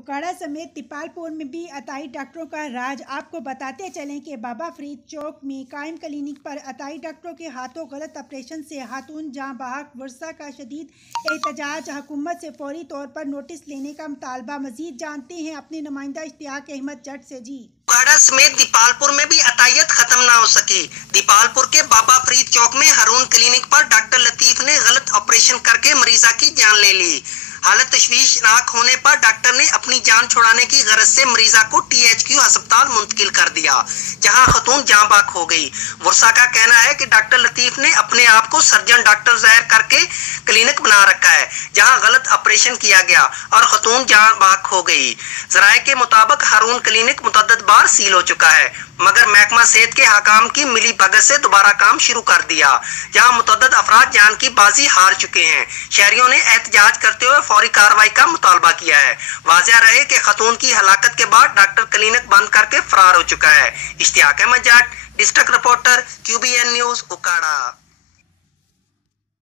उकाड़ा समेत तिपालपुर में भी अताई डॉक्टरों का राज। आपको बताते चलें कि बाबा फरीद चौक में कायम क्लिनिक पर अताई डॉक्टरों के हाथों गलत ऑपरेशन से खातून जाँ बहक वर्षा का शदीद एहतजाज। हुकूमत से फौरी तौर पर नोटिस लेने का मुतालबा। मजीद जानते हैं अपने नुमाइंदा इश्तियाक अहमद जट से। जी, उकाड़ा समेत दीपालपुर में भी अतायत खत्म ना हो सकी। दीपालपुर के बाबा फरीद चौक में हारून क्लिनिक पर डॉक्टर लतीफ ने गलत ऑपरेशन करके मरीजा की जान ले ली। हालत तशवीशनाक होने पर डॉक्टर ने अपनी जान छुड़ाने की गरज से मरीजा को THQ अस्पताल मुंतकिल कर दिया, जहां खतून जाँ बहक हो गई। वर्षा का कहना है कि डॉक्टर लतीफ ने अपने आप को सर्जन डॉक्टर जाहिर करके क्लिनिक बना रखा है, जहां गलत ऑपरेशन किया गया और खतून जाँ बहक हो गई। जराये के मुताबिक हारून क्लिनिक मुतअद्दिद बार सील हो चुका है, मगर महकमा सेहत के हकाम की मिली भगत से दोबारा काम शुरू कर दिया, जहां मुतअद्दिद अफराद जान की बाजी हार चुके हैं। शहरियों ने एहतजाज करते हुए फौरी कार्रवाई का मुतालबा किया है। वाज़ेह रहे कि खतून की हलाकत के बाद डॉक्टर क्लिनिक बंद करके फरार हो चुका है। Ishtiaq Ahmed Jatt, district reporter, QBN news, उकाड़ा।